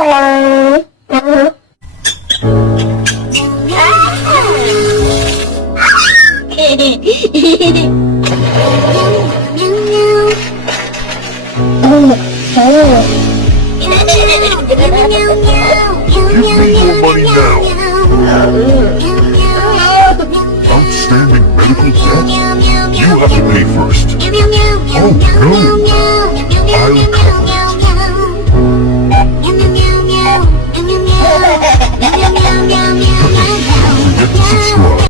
Give me your money now. Outstanding medical debt? You have to pay for